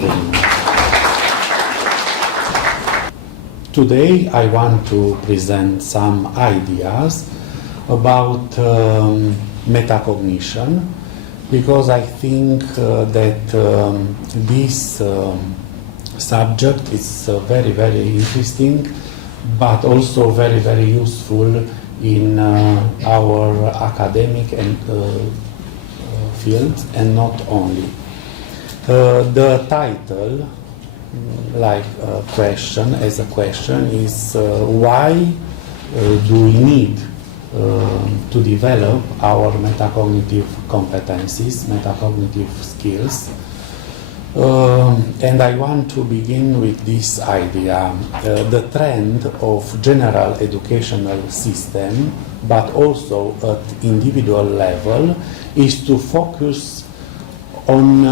you very much. Today I want to present some ideas about metacognition, because I think that this subject is very, very interesting, but also very, very useful in our academic and field, and not only. The title, like a question, as a question, is why do we need to develop our metacognitive competencies, metacognitive skills? And I want to begin with this idea. The trend of general educational system, but also at individual level, is to focus on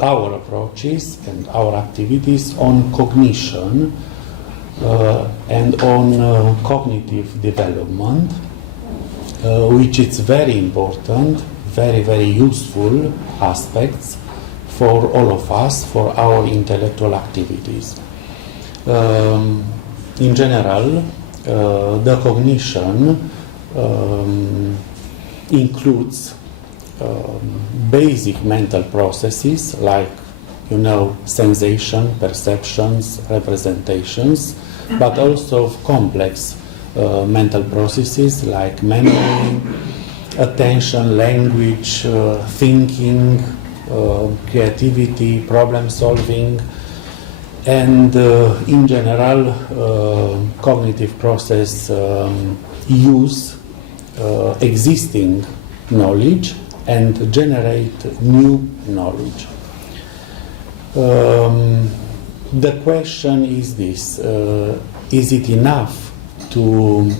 our approaches and our activities on cognition and on cognitive development, which is very important, very, very useful aspects for all of us, for our intellectual activities. In general, the cognition includes basic mental processes like, sensation, perceptions, representations, but also complex mental processes like memory, attention, language, thinking, creativity, problem solving, and in general, cognitive process use existing knowledge and generate new knowledge. The question is this: is it enough to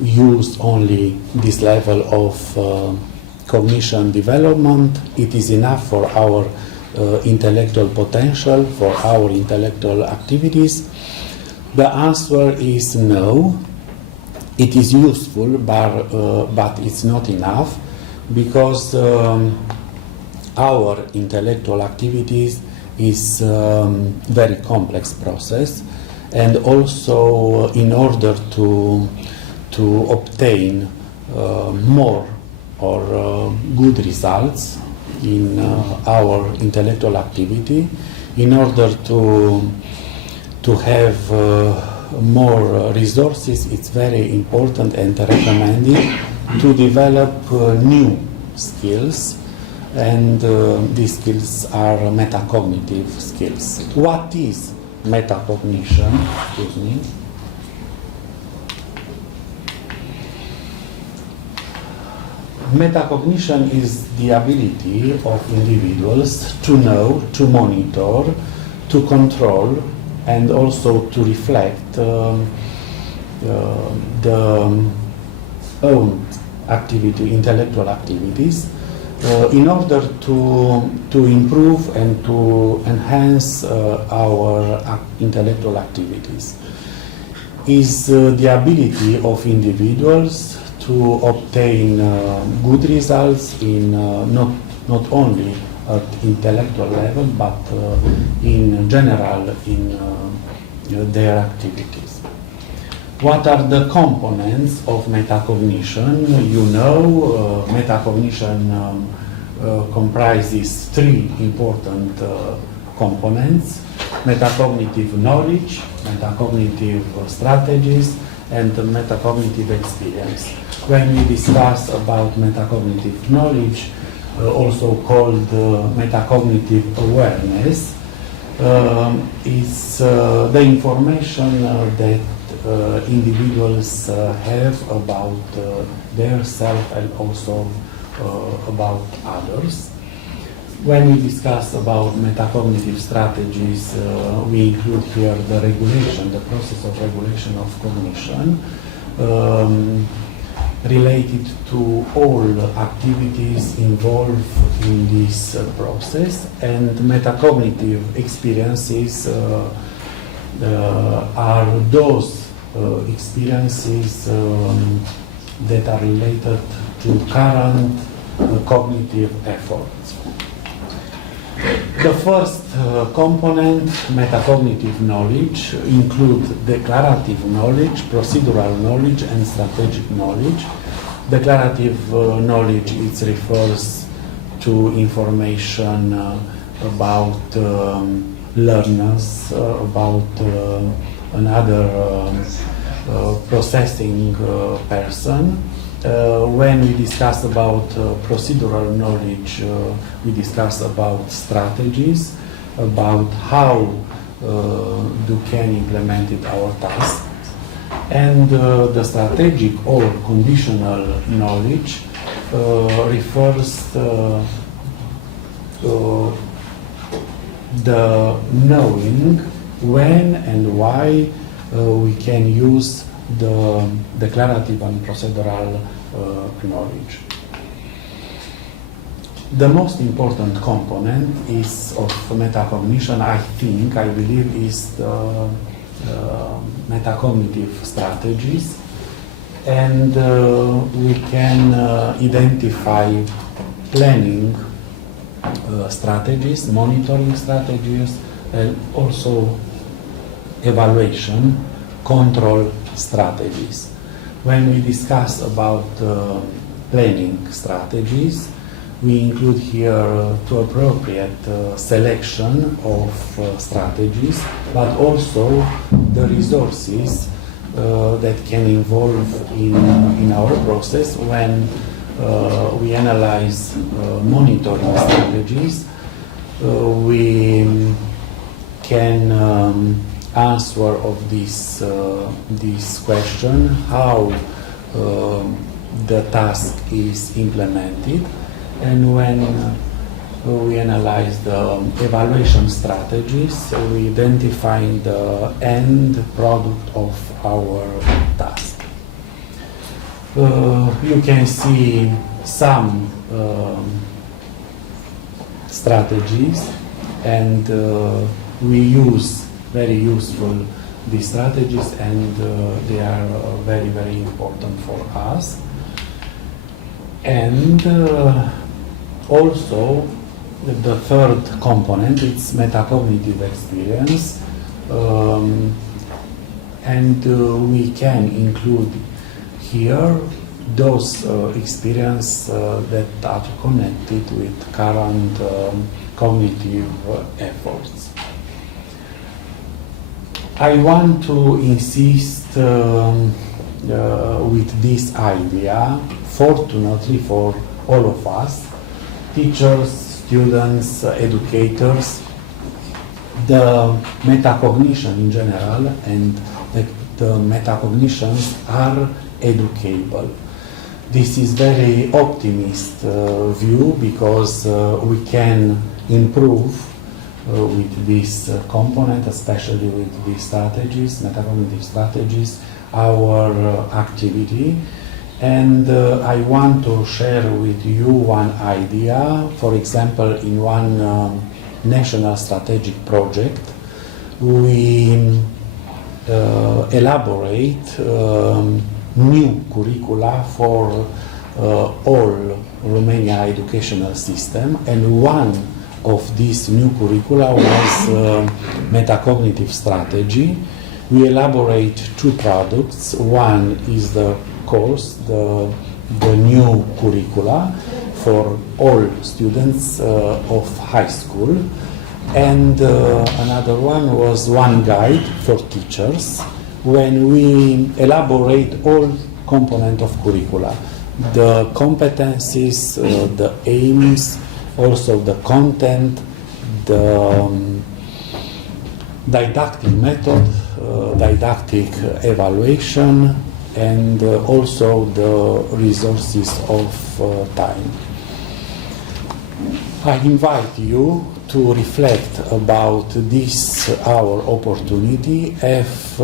use only this level of cognition development? It is enough for our intellectual potential, for our intellectual activities? The answer is no. It is useful, but it's not enough, because our intellectual activities is very complex process, and also in order to obtain more or good results in our intellectual activity, in order to have more resources, it's very important and recommended to develop new skills, and these skills are metacognitive skills. What is metacognition? Excuse me. Metacognition is the ability of individuals to know, to monitor, to control, and also to reflect the own activity, intellectual activities, in order to improve and to enhance our intellectual activities. Is the ability of individuals to obtain good results in not only at intellectual level, but in general in their activities. What are the components of metacognition? Metacognition comprises three important components: metacognitive knowledge, metacognitive strategies, and metacognitive experience. When we discuss about metacognitive knowledge, also called metacognitive awareness, is the information that individuals have about their self and also about others. When we discuss about metacognitive strategies, we include here the regulation, the process of regulation of cognition, related to all activities involved in this process, and metacognitive experiences are those experiences that are related to current cognitive efforts. The first component, metacognitive knowledge, includes declarative knowledge, procedural knowledge, and strategic knowledge. Declarative knowledge, it refers to information about learners, about another processing person. When we discuss about procedural knowledge, we discuss about strategies, about how can implement it our task. And the strategic or conditional knowledge refers to the knowing when and why we can use the declarative and procedural knowledge. The most important component is of metacognition, I believe, is the metacognitive strategies, and we can identify planning strategies, monitoring strategies, and also evaluation, control strategies. When we discuss about planning strategies, we include here to appropriate selection of strategies, but also the resources that can involve in our process when we analyze monitoring strategies. We can answer of this question, how the task is implemented, and when we analyze the evaluation strategies, we identify the end product of our task. You can see some strategies, and we use very useful these strategies, and they are very, very important for us. And also the third component, it's metacognitive experience, and we can include here those experience that are connected with current cognitive efforts. I want to insist with this idea. Fortunately for all of us, teachers, students, educators, the metacognition in general and the metacognitions are educable. This is very optimist view, because we can improve with this component, especially with these strategies, metacognitive strategies, our activity. And I want to share with you one idea. For example, in one national strategic project, we elaborate new curricula for all Romania educational system, and one of these new curricula was metacognitive strategy. We elaborate two products. One is the course, the new curricula for all students of high school, and another one was one guide for teachers, when we elaborate all component of curricula, the competences, the aims, also the content, the didactic method, didactic evaluation, and also the resources of time. I invite you to reflect about this our opportunity. If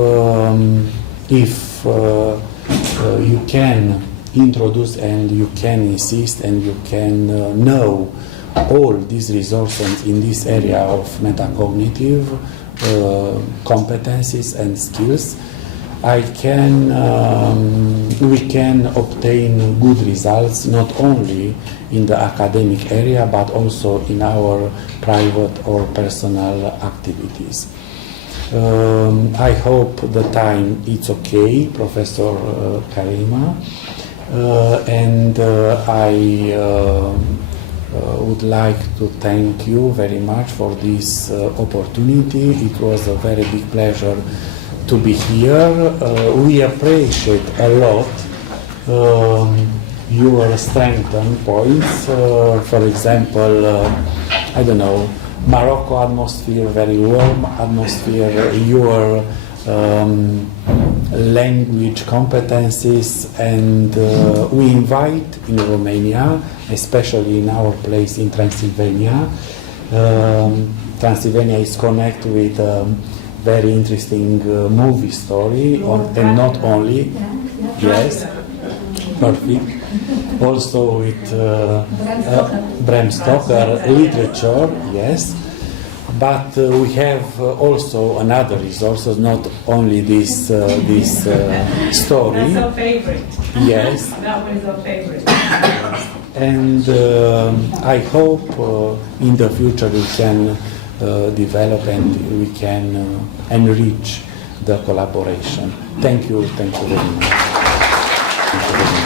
you can introduce and you can insist and you can know all these resources in this area of metacognitive competencies and skills, we can obtain good results, not only in the academic area, but also in our private or personal activities. I hope the time is okay, Professor Karima, and I would like to thank you very much for this opportunity. It was a very big pleasure to be here. We appreciate a lot your strengthened points. For example, I don't know, Morocco atmosphere, very warm atmosphere, your language competencies, and we invite in Romania, especially in our place in Transylvania. Transylvania is connected with a very interesting movie story, and not only, yes, perfect, also with Bram Stoker literature, yes, but we have also another resources, not only this story. That's our favorite. Yes. That one is our favorite. And I hope in the future we can develop and we can enrich the collaboration. Thank you very much. Thank you very much.